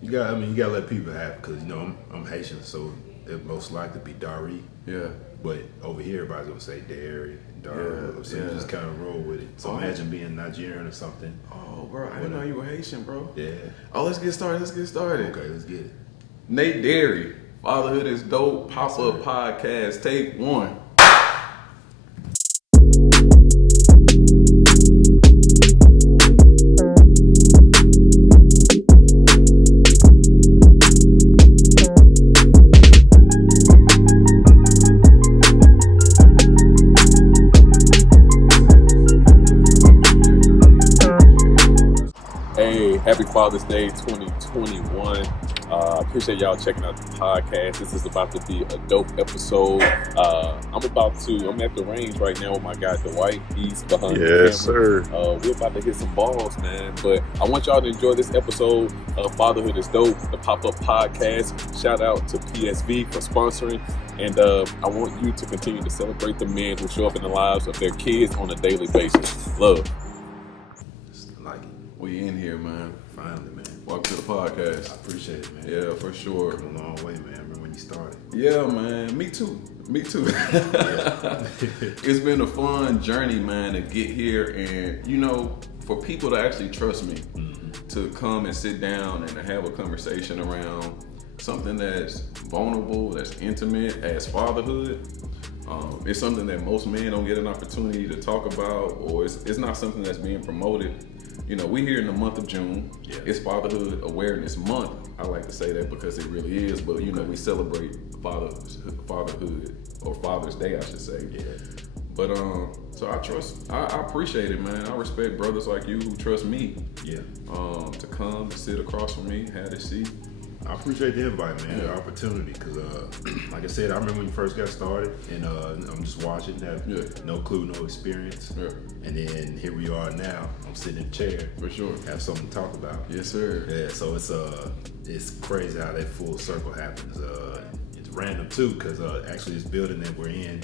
You gotta let people have it, because I'm Haitian, so it most likely be Dary. Yeah. But over here, everybody's gonna say Dary, Dary. So you just kind of roll with it. So imagine being Nigerian or something. Oh, bro, I didn't know you were Haitian, bro. Yeah. Oh, let's get started. Okay, let's get it. Nate Dary, Fatherhood is Dope, pop-up podcast, take one. Happy Father's Day 2021. Appreciate y'all checking out the podcast. This is about to be a dope episode. I'm at the range right now with my guy Dwight. He's behind the camera. Yes, sir. We're about to hit some balls, man. But I want y'all to enjoy this episode of Fatherhood is Dope, the pop-up podcast. Shout out to PSV for sponsoring. And I want you to continue to celebrate the men who show up in the lives of their kids on a daily basis. Love. We in here, man. Finally, man. Welcome to the podcast. I appreciate it, man. Yeah, for sure. Come a long way, man. I remember when you started. Yeah, man. Me too. It's been a fun journey, man, to get here. And, for people to actually trust me, to come and sit down and have a conversation around something that's vulnerable, that's intimate as fatherhood. It's something that most men don't get an opportunity to talk about, or it's not something that's being promoted. We're here in the month of June. Yeah. It's Fatherhood Awareness Month. I like to say that because it really is. But, we celebrate fatherhood, or Father's Day, I should say. Yeah. But, so I appreciate it, man. I respect brothers like you who trust me. Yeah. To come and sit across from me, have this seat. I appreciate the invite, man, the opportunity, because, like I said, I remember when you first got started, and I'm just watching, have no clue, no experience, and then here we are now. I'm sitting in a chair, for sure, have something to talk about. Yes, sir. Yeah, so it's crazy how that full circle happens. It's random too, because actually this building that we're in,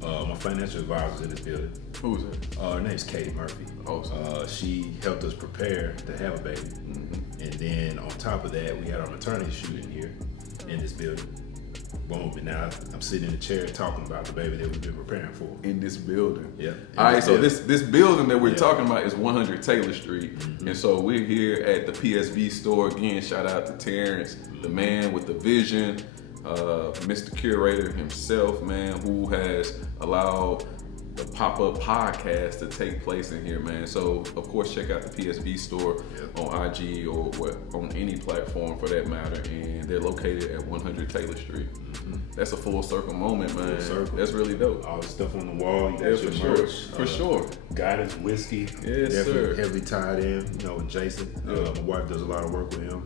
my financial advisor's in this building. Who is it? Her name's Katie Murphy. Oh, she helped us prepare to have a baby. And then on top of that, we had our maternity shoot in here in this building. Boom, and now I'm sitting in a chair talking about the baby that we've been preparing for. In this building. Yeah. All right, so this building that we're talking about is 100 Taylor Street. And so we're here at the PSV Store. Again, shout out to Terrence, the man with the vision, Mr. Curator himself, man, who has allowed the pop-up podcast to take place in here, man. So, of course, check out the PSV Store on IG or on any platform for that matter. And they're located at 100 Taylor Street. That's a full circle moment, man. Full circle. That's really dope. All the stuff on the wall, you got your for merch. Sure. For sure. Guidance whiskey. Yes, definitely sir. Heavily tied in, with Jason. My wife does a lot of work with him.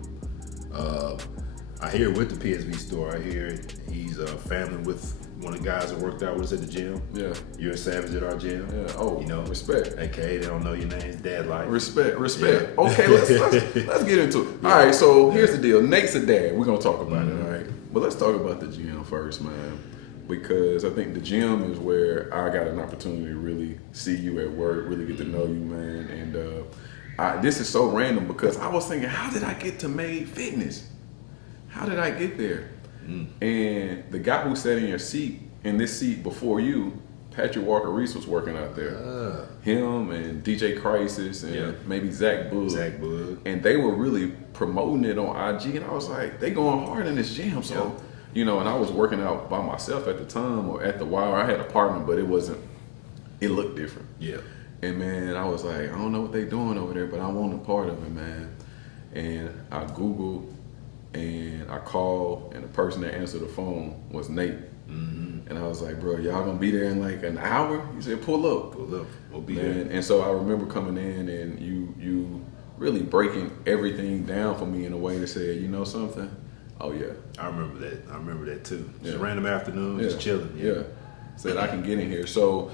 I hear with the PSV Store, I hear he's a family with one of the guys that worked out with us at the gym. Yeah. You're a savage at our gym. Yeah. Oh, respect. AKA, they don't know your name's Dad Life. Respect. Yeah. Okay, let's get into it. Yeah. All right, so here's the deal. Nate's a dad. We're going to talk about it, all right? But let's talk about the gym first, man. Because I think the gym is where I got an opportunity to really see you at work, really get to know you, man. And this is so random because I was thinking, how did I get to Made Fitness? How did I get there? And the guy who sat in this seat before you, Patrick Walker Reese, was working out there. Him and DJ Crisis and maybe Zach Bug. And they were really promoting it on IG. And I was like, they going hard in this gym. So, and I was working out by myself at the time or at the Wire. I had a partner, but it looked different. Yeah. And man, I was like, I don't know what they doing over there, but I want a part of it, man. And I Googled and I called, and the person that answered the phone was Nate. And I was like, bro, y'all gonna be there in like an hour? He said, pull up. We'll be there. And so I remember coming in and you really breaking everything down for me in a way to say, you know something? Oh yeah. I remember that too. Just a random afternoon, just chilling. Yeah. Said I can get in here. So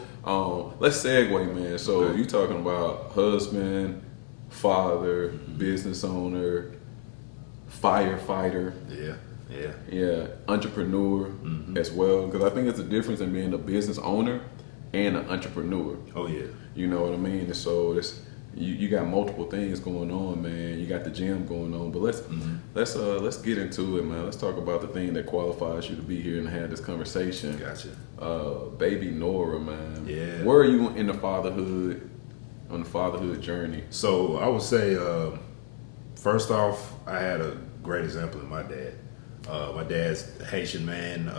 let's segue, man. So you talking about husband, father, business owner, firefighter. Yeah, entrepreneur as well. Because I think it's a difference in being a business owner and an entrepreneur. Oh yeah. You know what I mean? And so you got multiple things going on, man. You got the gym going on, but let's get into it, man. Let's talk about the thing that qualifies you to be here and have this conversation. Gotcha. Baby Nora, man. Yeah. Where are you in the fatherhood, on the fatherhood journey? So I would say, first off, I had a great example in my dad. My dad's a Haitian man,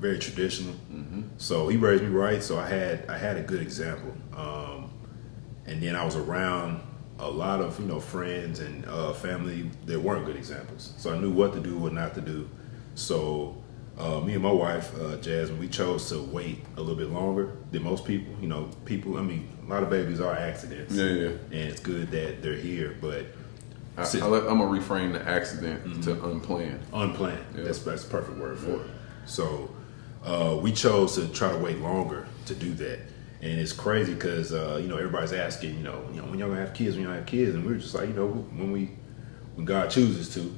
very traditional. So he raised me right. So I had a good example. And then I was around a lot of friends and family that weren't good examples. So I knew what to do, what not to do. So me and my wife, Jasmine, we chose to wait a little bit longer than most people. A lot of babies are accidents. Yeah. And it's good that they're here, but I'm gonna reframe the accident to unplanned. Unplanned. Yeah. That's the perfect word for it. So we chose to try to wait longer to do that. And it's crazy because everybody's asking, when y'all gonna have kids, when y'all have kids, and we were just like, when God chooses to,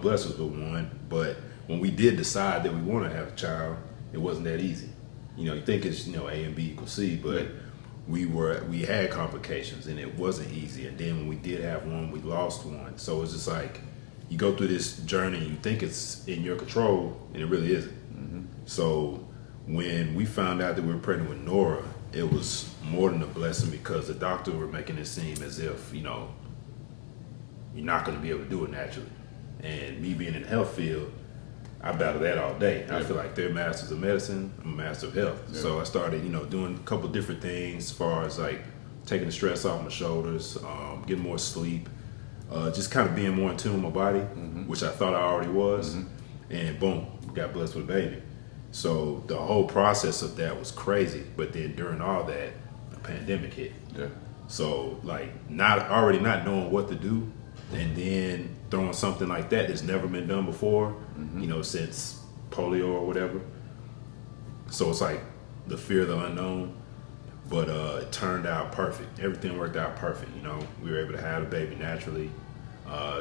bless us with one. But when we did decide that we want to have a child, it wasn't that easy. You think it's A and B equals C, but we had complications and it wasn't easy. And then when we did have one, we lost one. So it's just like you go through this journey, and you think it's in your control, and it really isn't. So when we found out that we were pregnant with Nora, it was more than a blessing because the doctor were making it seem as if, you're not going to be able to do it naturally. And me being in the health field, I battle that all day. I feel like they're masters of medicine, I'm a master of health. Yeah. So I started, doing a couple different things as far as like taking the stress off my shoulders, getting more sleep, just kind of being more in tune with my body, which I thought I already was. And boom, got blessed with a baby. So the whole process of that was crazy. But then during all that, the pandemic hit. Yeah. So like not knowing what to do, and then throwing something like that that's never been done before, since polio or whatever. So it's like the fear of the unknown. But it turned out perfect. Everything worked out perfect. We were able to have a baby naturally.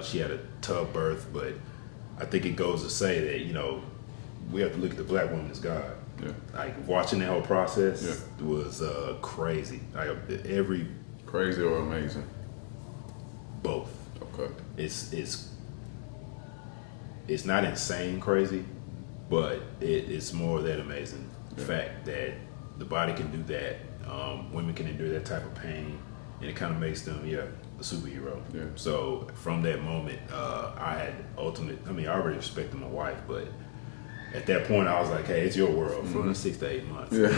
She had a tub birth, but I think it goes to say that we have to look at the black woman as God. Yeah. Like watching that whole process was crazy. Like every crazy or amazing? Both. Okay. It's not insane crazy, but it's more that amazing fact that the body can do that. Women can endure that type of pain, and it kind of makes them a superhero. Yeah. So from that moment, I already respected my wife, but at that point, I was like, "Hey, it's your world for 6 to 8 months. Yeah.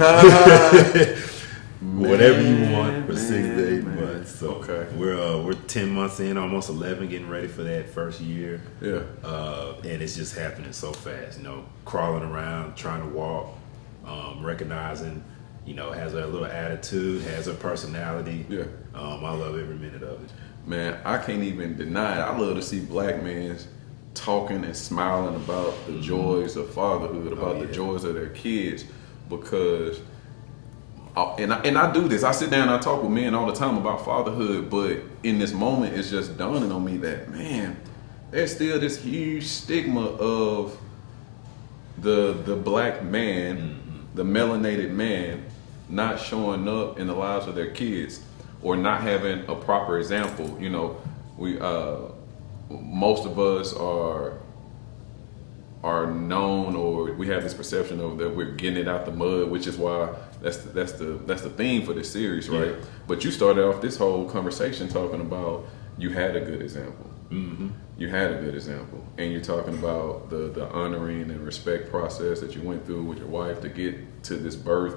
Whatever you want for 6 to 8 months." So okay. We're 10 months in, almost 11, getting ready for that first year. Yeah. And it's just happening so fast. Crawling around, trying to walk, recognizing, has a little attitude, has a personality. Yeah. I love every minute of it. Man, I can't even deny it. I love to see black men talking and smiling about the joys of fatherhood, about the joys of their kids, because and I do this. I sit down and I talk with men all the time about fatherhood, but in this moment, it's just dawning on me that, man, there's still this huge stigma of the black man, the melanated man, not showing up in the lives of their kids or not having a proper example. We most of us are known, or we have this perception of that we're getting it out the mud, which is why that's the theme for this series, right? Yeah. But you started off this whole conversation talking about you had a good example. You had a good example, and you're talking about the honoring and respect process that you went through with your wife to get to this birth.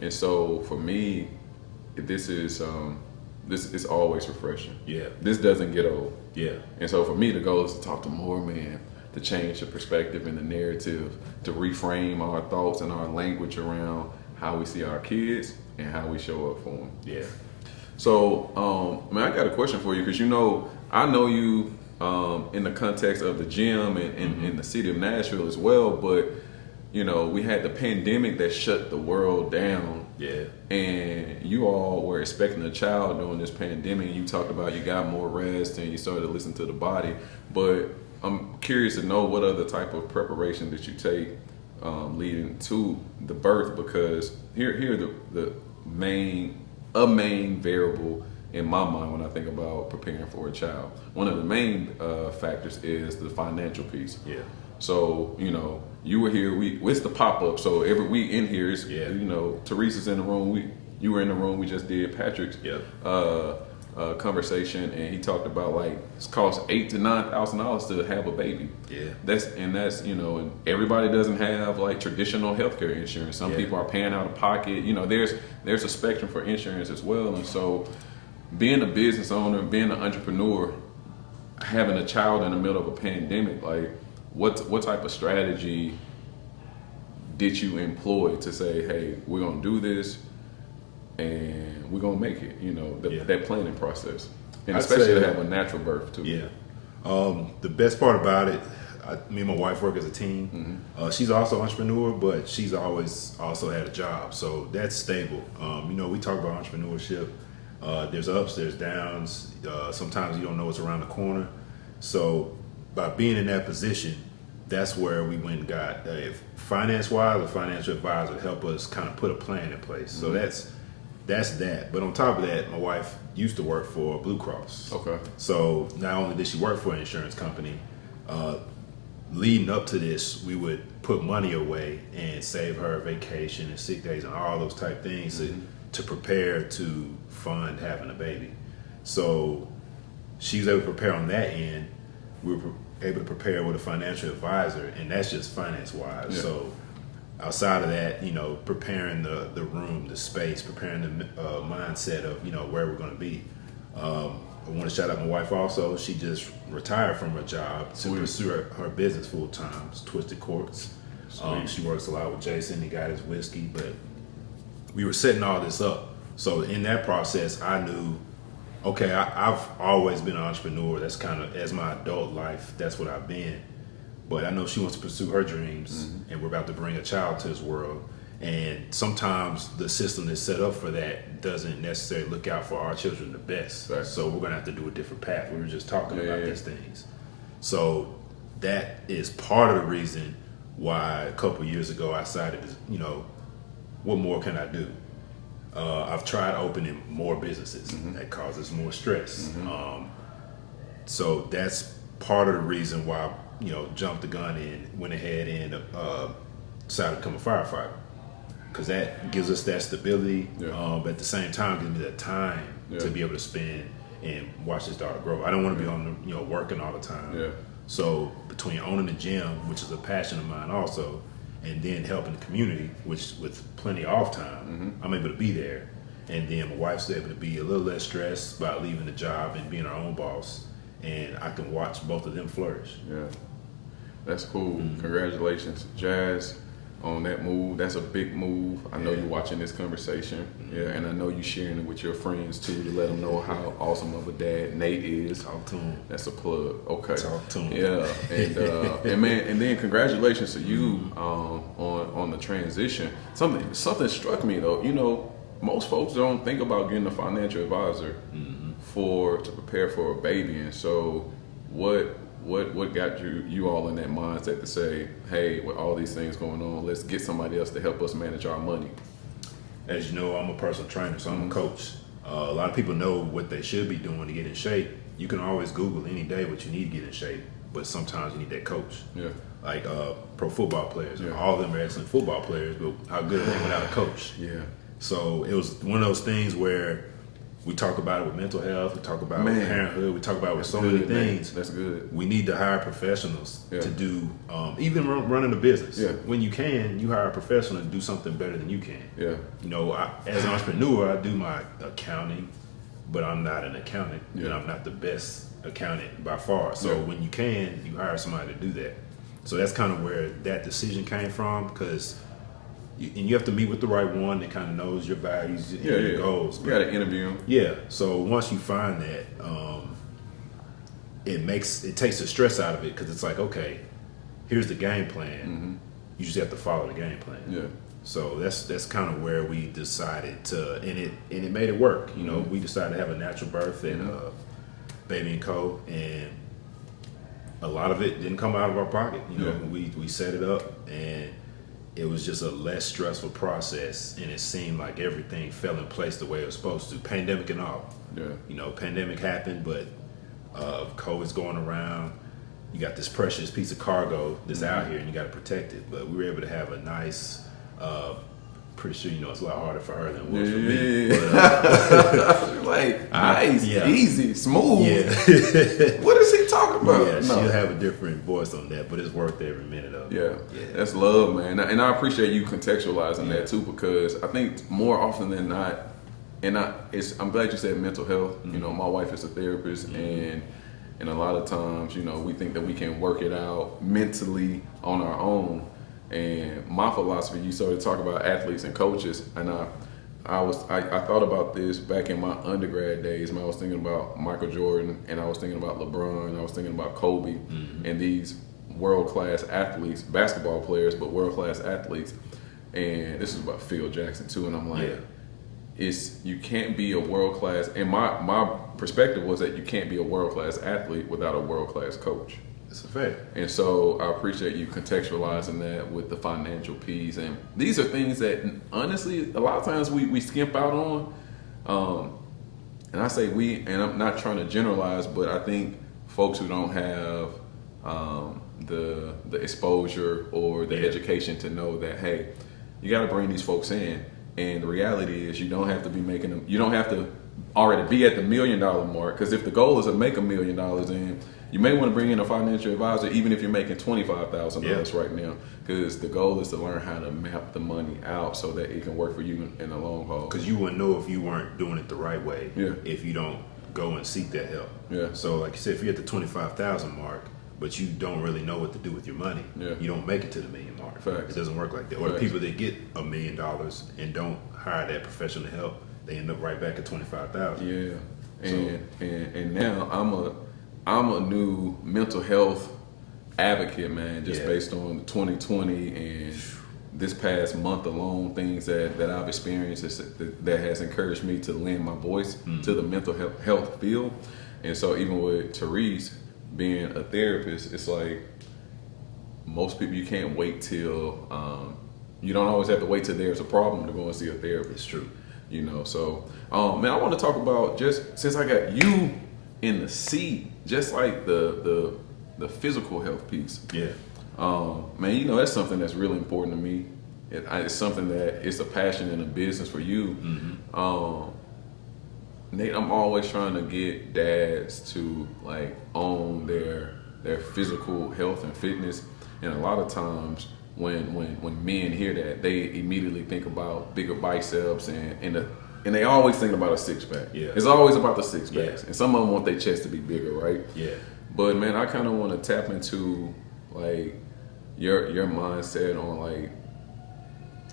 And so for me, this is always refreshing. Yeah. This doesn't get old. Yeah. And so for me, the goal is to talk to more men, to change the perspective and the narrative, to reframe our thoughts and our language around how we see our kids and how we show up for them. Yeah. So, I got a question for you, because I know you in the context of the gym and in the city of Nashville as well, but we had the pandemic that shut the world down. Yeah. And you all were expecting a child during this pandemic, and you talked about you got more rest and you started to listen to the body. But I'm curious to know what other type of preparation that you take leading to the birth, because here the main variable in my mind when I think about preparing for a child. One of the main factors is the financial piece. Yeah. So, you know, you were here. It's the pop up. So every week in here is, you know, Teresa's in the room. You were in the room. We just did Patrick's conversation, and he talked about like it's cost $8,000 to $9,000 to have a baby. Yeah. That's you know, and everybody doesn't have like traditional healthcare insurance. Some people are paying out of pocket. You know, there's a spectrum for insurance as well, and so being a business owner, being an entrepreneur, having a child in the middle of a pandemic, like what type of strategy did you employ to say, hey, we're gonna do this and we're gonna make it? You know, that planning process, and especially to have a natural birth too. Yeah. The best part about it, me and my wife work as a team. She's also an entrepreneur, but she's always also had a job, so that's stable. You know, we talk about entrepreneurship. There's ups, there's downs. Sometimes you don't know what's around the corner. So by being in that position, that's where we went and got finance-wise, a financial advisor to help us kind of put a plan in place. So that's that. But on top of that, my wife used to work for Blue Cross. Okay. So not only did she work for an insurance company, leading up to this, we would put money away and save her vacation and sick days and all those type things to prepare to fund having a baby. So she was able to prepare on that end. We were able to prepare with a financial advisor, and that's just finance-wise. Yeah. So outside of that, you know, preparing the room, the space, preparing the mindset of, you know, where we're going to be. I want to shout out my wife also. She just retired from her job to pursue her business full-time, Twisted Corks. She works a lot with Jason. He got his whiskey, but we were setting all this up. So in that process, I knew, okay, I've always been an entrepreneur. That's kind of, as my adult life, that's what I've been. But I know she wants to pursue her dreams, and we're about to bring a child to this world. And sometimes the system that's set up for that doesn't necessarily look out for our children the best. Right. So we're going to have to do a different path. We were just talking about these things. So that is part of the reason why a couple years ago I decided, you know, what more can I do? I've tried opening more businesses. That causes more stress. So that's part of the reason why, you know, jumped the gun and went ahead and decided to become a firefighter. Because that gives us that stability, but at the same time gives me that time to be able to spend and watch this daughter grow. I don't want to be on the, you know, working all the time. So between owning the gym, which is a passion of mine also, and then helping the community, which with plenty of off time, I'm able to be there. And then my wife's able to be a little less stressed by leaving the job and being her own boss. And I can watch both of them flourish. Yeah, that's cool. Congratulations, Jazz, on that move. That's a big move. I know you're watching this conversation. And I know you're sharing it with your friends too, to let them know how awesome of a dad Nate is. Talk to him. That's a plug. Okay. Talk to him. Yeah, and man, and then congratulations to you on the transition. Something struck me though. You know, most folks don't think about getting a financial advisor to prepare for a baby, and so what got you all in that mindset to say, hey, with all these things going on, let's get somebody else to help us manage our money? As you know, I'm a personal trainer, so I'm a coach. A lot of people know what they should be doing to get in shape. You can always Google any day what you need to get in shape, but sometimes you need that coach. Yeah. Like pro football players. Yeah. All of them are excellent football players, but how good are they without a coach? Yeah. So it was one of those things where we talk about it with mental health, we talk about it with parenthood, we talk about it with so many things. That's good. We need to hire professionals to do, even running a business. Yeah. When you can, you hire a professional to do something better than you can. Yeah. You know, as an entrepreneur, I do my accounting, but I'm not an accountant, and I'm not the best accountant by far. So when you can, you hire somebody to do that. So that's kind of where that decision came from, because you have to meet with the right one that kind of knows your values and your goals. You got to interview them. Yeah. So once you find that, it takes the stress out of it, because it's like, okay, here's the game plan. You just have to follow the game plan. Yeah. So that's kind of where we decided to, and it made it work. You know, we decided to have a natural birth at Baby & Co. And a lot of it didn't come out of our pocket. You know, we set it up, and it was just a less stressful process, and it seemed like everything fell in place the way it was supposed to, pandemic and all. Yeah. You know, pandemic happened, but COVID's going around. You got this precious piece of cargo that's out here, and you got to protect it. But we were able to have a nice. Pretty sure you know it's a lot harder for her than it was for me. But, like nice, easy, smooth. Yeah. What is he talking about? Yeah, she'll have a different voice on that, but it's worth every minute of it. Yeah, that's love, man. And I appreciate you contextualizing that too, because I think more often than not, I'm glad you said mental health. You know, my wife is a therapist, and a lot of times, you know, we think that we can work it out mentally on our own. And my philosophy, you started talking about athletes and coaches, and I thought about this back in my undergrad days. I was thinking about Michael Jordan, and I was thinking about LeBron, I was thinking about Kobe, and these world-class athletes, basketball players, but world-class athletes. And this is about Phil Jackson too, and I'm like, you can't be a world-class, and my perspective was that you can't be a world-class athlete without a world-class coach. It's a fact. And so I appreciate you contextualizing that with the financial piece. And these are things that, honestly, a lot of times we skimp out on. And I say we, and I'm not trying to generalize, but I think folks who don't have the exposure or the education to know that, hey, you got to bring these folks in. And the reality is you don't have to be making them, you don't have to already be at the $1 million mark. Because if the goal is to make $1 million, then you may want to bring in a financial advisor, even if you're making $25,000 right now, because the goal is to learn how to map the money out so that it can work for you in the long haul. Because you wouldn't know if you weren't doing it the right way if you don't go and seek that help. Yeah. So, like you said, if you're at the 25,000 mark, but you don't really know what to do with your money, you don't make it to the $1 million mark. Facts. It doesn't work like that. Or the people that get $1 million and don't hire that professional help, they end up right back at 25,000. Yeah. And now I'm a new mental health advocate, man, just based on 2020 and this past month alone, things that I've experienced that has encouraged me to lend my voice to the mental health field. And so even with Therese being a therapist, it's like most people, you can't wait till, you don't always have to wait till there's a problem to go and see a therapist. It's true. You know, so, man, I want to talk about, just since I got you in the seat, just like the physical health piece. Yeah. Man, you know, that's something that's really important to me. It's something that it's a passion and a business for you. Nate, I'm always trying to get dads to like own their physical health and fitness. And a lot of times when men hear that, they immediately think about bigger biceps and they always think about a six-pack. Yeah. It's always about the six-packs. Yeah. And some of them want their chest to be bigger, right? Yeah. But, man, I kind of want to tap into, like, your mindset on,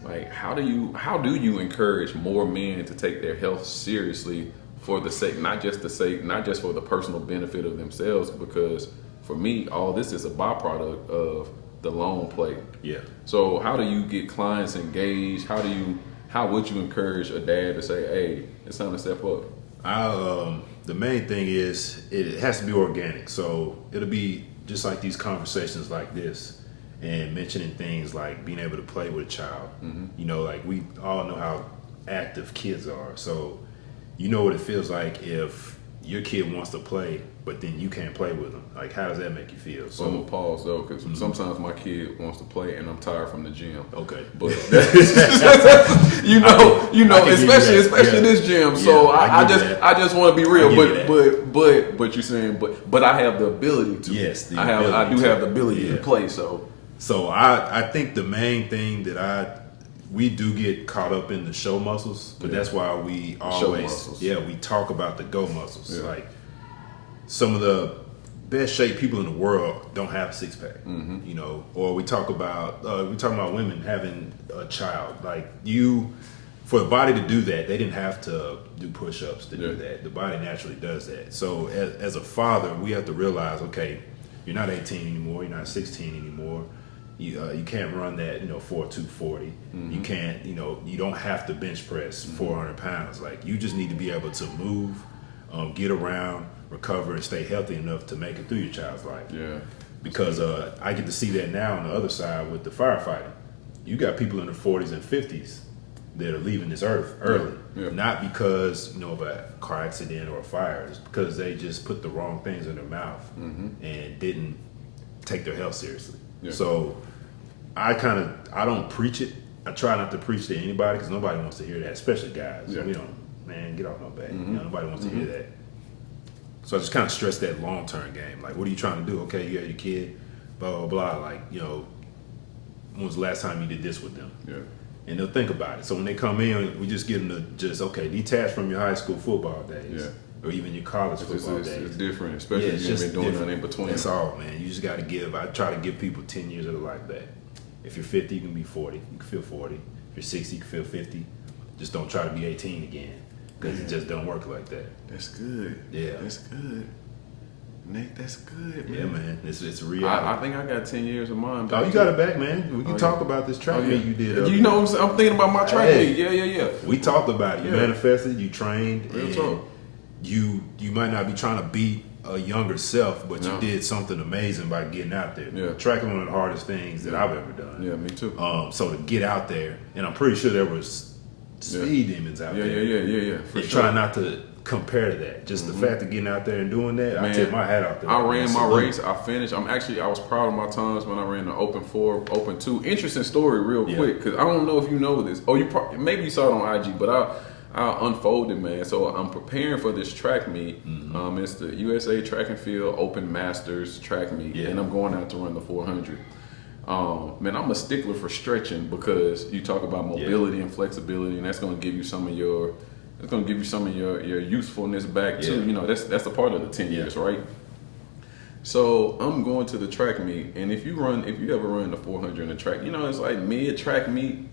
like how do you encourage more men to take their health seriously for the sake, not just for the personal benefit of themselves, because for me, all this is a byproduct of the long play. Yeah. So how do you get clients engaged? How would you encourage a dad to say, hey, it's time to step up? The main thing is it has to be organic. So it'll be just like these conversations like this and mentioning things like being able to play with a child. You know, like we all know how active kids are. So you know what it feels like if your kid wants to play, but then you can't play with them. Like, how does that make you feel? So I'm gonna pause though, because sometimes my kid wants to play and I'm tired from the gym. Okay, but you know, especially this gym. So I just want to be real. But you're saying, but I have the ability to. Yes, I do have the ability to play. So I think the main thing that we do get caught up in the show muscles, but that's why we always we talk about the go muscles. Yeah. Like some of the best shape people in the world don't have a six pack, you know. Or we talk about women having a child. Like for the body to do that, they didn't have to do push-ups to do that. The body naturally does that. So as a father, we have to realize, okay, you're not 18 anymore, you're not 16 anymore. You can't run that 4.240. You can't you don't have to bench press 400 pounds. Like you just need to be able to move, get around, recover, and stay healthy enough to make it through your child's life. Yeah. Because I get to see that now on the other side with the firefighting. You got people in their 40s and 50s that are leaving this earth early. Not because, of a car accident or a fire. It's because they just put the wrong things in their mouth and didn't take their health seriously. So I don't preach it. I try not to preach to anybody because nobody wants to hear that, especially guys. We don't, man, get off my back. Nobody wants to hear that. So I just kind of stress that long-term game. Like, what are you trying to do? Okay, you got your kid, blah, blah, blah. Like, when was the last time you did this with them? And they'll think about it. So when they come in, we just get them to detach from your high school football days. Or even your college football days. It's different, especially if you've been doing nothing in between. That's all, man. You just got to give. I try to give people 10 years of their life back. If you're 50, you can be 40. You can feel 40. If you're 60, you can feel 50. Just don't try to be 18 again, because it just don't work like that. That's good. Yeah. That's good. Nate, that's good, man. Yeah, man. It's real. I think I got 10 years of mine back. Oh, you got it back, man. We can talk about this track meet you did. You know what I'm saying? I'm thinking about my track meet. Yeah. We talked about it. You manifested, you trained. Real talk. You might not be trying to beat a younger self, but you did something amazing by getting out there. Track is one of the hardest things that I've ever done. Yeah, me too. So to get out there, and I'm pretty sure there was speed demons out there. Yeah. For sure. Try not to compare to that. Just the fact of getting out there and doing that, I tip my hat out there. I ran my race. I finished. I was proud of my times when I ran the Open 4, Open 2. Interesting story, real quick, because I don't know if you know this. Oh, maybe you saw it on IG, but I'll unfold it, man. So I'm preparing for this track meet. It's the USA Track and Field Open Masters track meet, and I'm going out to run the 400. Man, I'm a stickler for stretching because you talk about mobility and flexibility, and that's going to give you some of your usefulness back too. That's a part of the 10 years, right? So I'm going to the track meet, and if you ever run the 400 in the track, it's like mid track meet.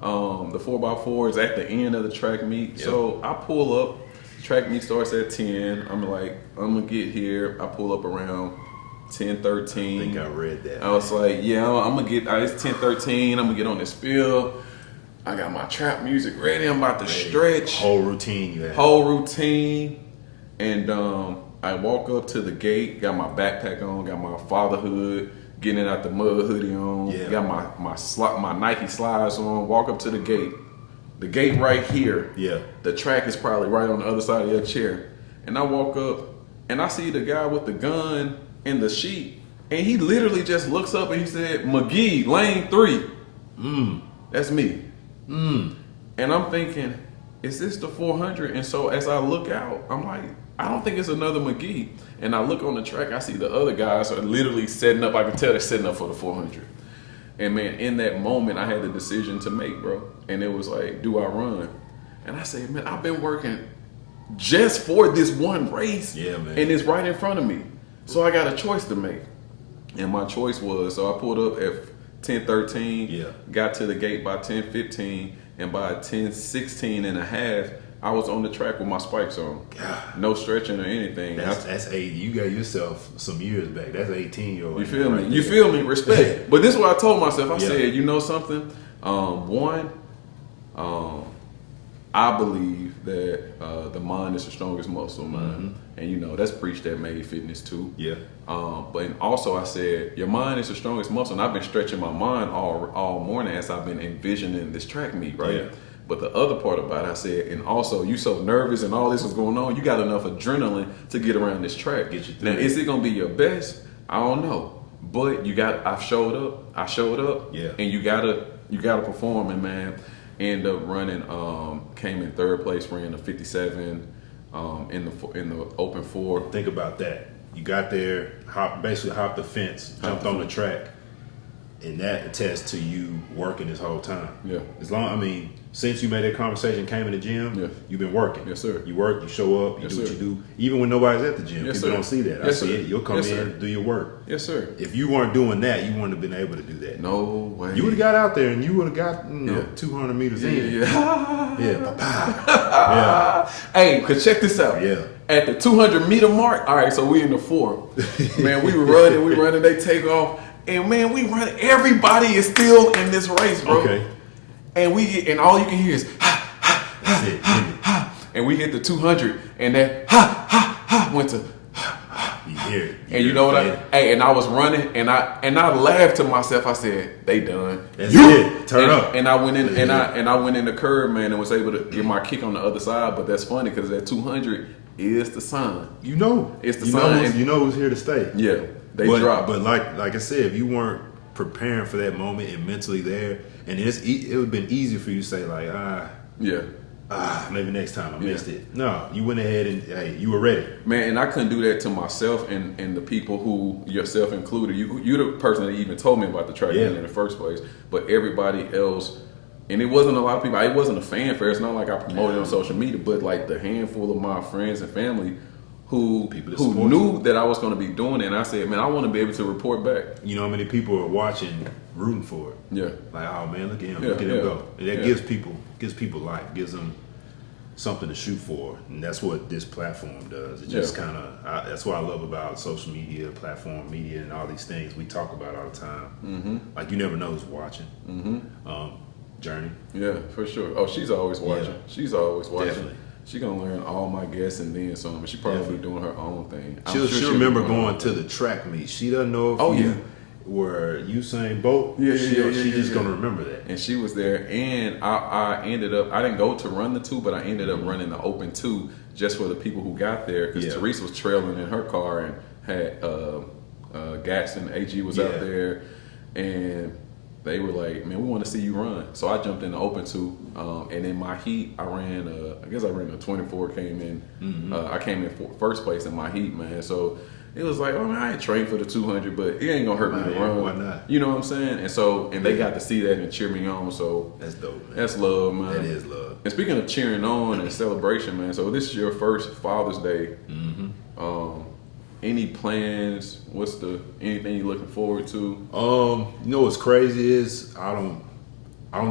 The 4x4 is at the end of the track meet. So I pull up, track meet starts at 10. I'm gonna get here. I pull up around 10:13. I think I read that. I was like, I'm gonna get, it's 10:13. I'm gonna get on this field. I got my trap music ready. I'm about to stretch. Whole routine you had. Whole routine. And I walk up to the gate, got my backpack on, got my Fatherhood, getting out the mud hoodie on, got my Nike slides on, walk up to the gate. The gate right here. Yeah. The track is probably right on the other side of your chair. And I walk up and I see the guy with the gun and the sheet, and he literally just looks up and he said, McGee, lane 3. That's me. And I'm thinking, is this the 400? And so as I look out, I'm like, I don't think it's another McGee. And I look on the track, I see the other guys are literally setting up. I can tell they're setting up for the 400. And man, in that moment, I had a decision to make, bro. And it was like, do I run? And I said, man, I've been working just for this one race. Yeah, man. And it's right in front of me. So I got a choice to make. And my choice was, so I pulled up at 10:13, got to the gate by 10:15, and by 10:16 and a half, I was on the track with my spikes on. God. No stretching or anything. That's 80. You got yourself some years back. That's 18-year-old. You feel me? You feel me? Respect. But this is what I told myself. I said, you know something? I believe that the mind is the strongest muscle, man. And that's preached at Made Fitness too. Yeah. But also I said, your mind is the strongest muscle. And I've been stretching my mind all morning as I've been envisioning this track meet, right? Yeah. But the other part about it, I said, and also you so nervous and all this was going on, you got enough adrenaline to get around this track. Get you through. Now, is it gonna be your best? I don't know. But I showed up. Yeah. And you gotta perform, and man, end up running, came in third place, ran a 57 in the Open 4. Think about that. You got there, basically hopped the fence, jumped on the track, and that attests to you working this whole time. Yeah. Since you made that conversation, came in the gym, you've been working. Yes, sir. You work, you show up, you do what you do. Even when nobody's at the gym, people don't see that. I see it. You'll come in, do your work. Yes, sir. If you weren't doing that, you wouldn't have been able to do that. No way. You would have got out there and you would have got 200 meters in. Yeah. Yeah. Hey, cause check this out. Yeah. At the 200 meter mark, all right, so we in the 4. Man, we running, they take off. And man, we run. Everybody is still in this race, bro. Okay. And all you can hear is ha ha ha ha, and we hit the 200, and that ha ha ha went to ha ha Here, and you know what and I was running and I laughed to myself. I said, they done. That's it. Turn up. And I went in and I went in the curve, man, and was able to get my kick on the other side. But that's funny because that 200 is the sign. You know, it's the sign. You know who's here to stay. Yeah, they dropped. But like I said, if you weren't preparing for that moment and mentally there, and it would have been easier for you to say like, maybe next time I missed it. No, you went ahead and hey, you were ready, man. And I couldn't do that to myself and the people who, yourself included. You're the person that even told me about the track in the first place. But everybody else, and it wasn't a lot of people. It wasn't a fanfare. It's not like I promoted on social media, but like the handful of my friends and family who knew that I was going to be doing it. And I said, man, I want to be able to report back. You know how many people are watching, rooting for it. Yeah. Like, oh man, look at him, look at him go. And that gives people life, gives them something to shoot for, and that's what this platform does. It just kind of, that's what I love about social media, platform media, and all these things we talk about all the time. Mm-hmm. Like you never know who's watching. Mm-hmm. Journey. Yeah, for sure. Oh, she's always watching. Yeah. She's always watching. Definitely. She gonna learn all my guests and then some. She probably doing her own thing. She'll remember going to the track meet. She doesn't know if you were Usain Bolt. She's just gonna remember that. And she was there, and I ended up. I didn't go to run the 2, but I ended up running the open 2 just for the people who got there because Teresa was trailing in her car and had Gatson AG was out there, and they were like, man, we want to see you run. So I jumped in the open 2, and in my heat, I ran a 24, came in. Mm-hmm. I came in first place in my heat, man. So it was like, oh man, I ain't trained for the 200, but it ain't gonna hurt me to run. Why not? You know what I'm saying? And they got to see that and cheer me on. So that's dope, man. That's love, man. That is love. And speaking of cheering on and celebration, man. So this is your first Father's Day. Mm-hmm. Any plans? Anything you looking forward to? You know what's crazy is I don't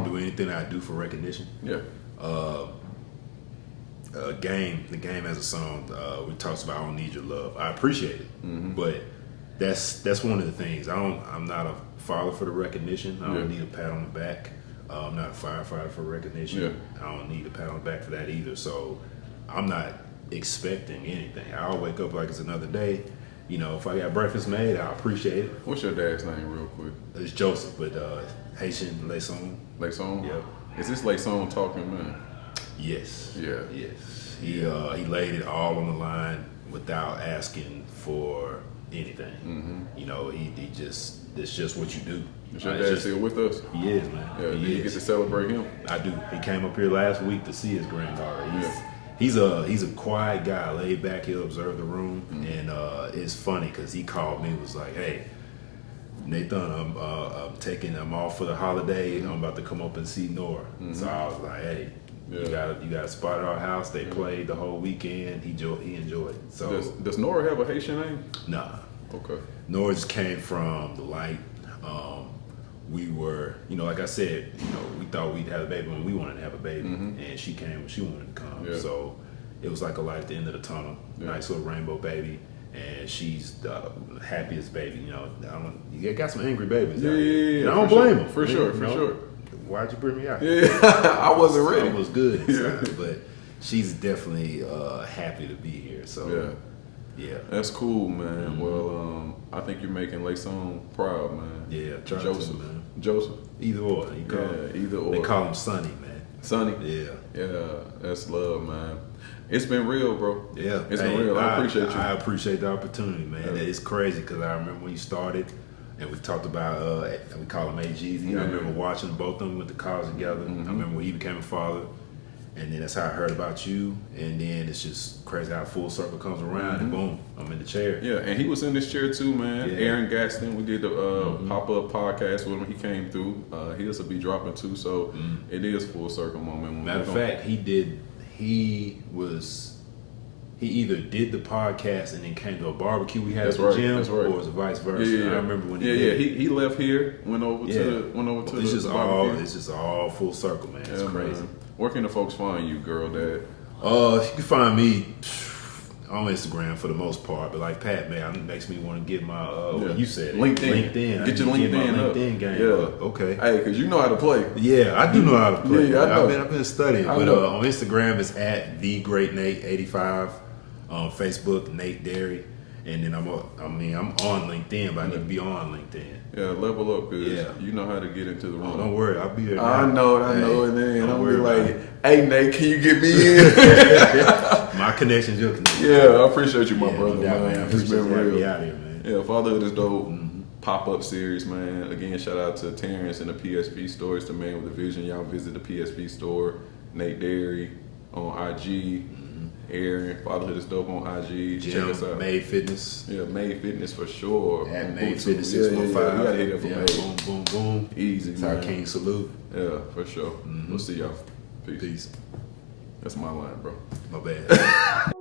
do anything I do for recognition. Yeah. The game has a song we talks about I don't need your love. I appreciate it, but that's one of the things. I'm not a father for the recognition. I don't need a pat on the back. I'm not a firefighter for recognition. Yeah. I don't need a pat on the back for that either. So I'm not expecting anything. I'll wake up like it's another day. You know, if I got breakfast made, I appreciate it. What's your dad's name, real quick? It's Joseph, but Haitian Leson. Leson? Yeah. Is this Leson talking, man? Yes. Yeah. Yes. He laid it all on the line without asking for anything. Mm-hmm. You know, it's just what you do. Is your dad still with us? He is, man. Yeah, do you get to celebrate him? I do. He came up here last week to see his granddaughter. He's a quiet guy, laid back. He'll observe the room, and it's funny because he called me and was like, "Hey, Nathan, I'm off for the holiday. I'm about to come up and see Nora." Mm-hmm. So I was like, "Hey, you got a spot at our house." They played the whole weekend. He enjoyed it. So does Nora have a Haitian name? Nah. Okay. Nora just came from the light. We were, like I said, we thought we'd have a baby when we wanted to have a baby, and she came when she wanted to come. Yeah. So it was like a light at the end of the tunnel. Yeah. Nice little rainbow baby, and she's the happiest baby. You got some angry babies. Yeah. I don't blame them. For sure. Why'd you bring me out? Yeah, I wasn't ready. I was good, but she's definitely happy to be here. So yeah, that's cool, man. Mm-hmm. Well, I think you're making Leson proud, man. Yeah, Joseph, man. Joseph. Either or. Either or. They call him Sonny, man. Sonny. Yeah, that's love, man. It's been real, bro. Yeah, it's been real. I appreciate you. I appreciate the opportunity, man. Yeah. It's crazy because I remember when you started, and we talked about we call him AGZ. I remember watching both of them with the cars together. Mm-hmm. I remember when he became a father. And then that's how I heard about you. And then it's just crazy how full circle comes around and boom, I'm in the chair. Yeah, and he was in this chair too, man. Yeah. Aaron Gaston, we did the pop-up podcast with him. He came through. He'll be dropping too, so it is full circle moment. Matter of fact, he either did the podcast and then came to a barbecue we had at the gym, or it was vice versa. Yeah. I remember when he did. He left here, went over to it's just all full circle, man. It's crazy. Man. Where can the folks find you, girl, Dad? You can find me on Instagram for the most part, but like Pat, man, it makes me want to get my you said LinkedIn. Get your LinkedIn game up. Okay. Hey, because you know how to play. Yeah, I do know how to play. Yeah, I know. I've been studying. But on Instagram it's at TheGreatNate85. On Facebook, Nate Dary. And then I'm on LinkedIn, but I need to be on LinkedIn. Yeah, level up, because you know how to get into the room. Oh, don't worry, I'll be there. Now. I know, and then I'm be like, hey, Nate, can you get me in? My connection's your connection. Yeah, I appreciate you, my brother, man. It's been real. Me out here, man. Yeah, Fatherhood is dope. Pop-up series, man. Again, shout out to Terrence and the PSV Store. It's the man with the vision. Y'all visit the PSV Store. Nate Dary on IG. Aaron, Fatherhood is dope on IG. Jim, check us out. Made Fitness. Yeah, Made Fitness for sure. At Made Fitness 615. Yeah, you gotta hit that for Made. Boom, boom, boom. Easy, It's man. our King salute. Yeah, for sure. We'll see y'all. Peace. Peace. That's my line, bro. My bad.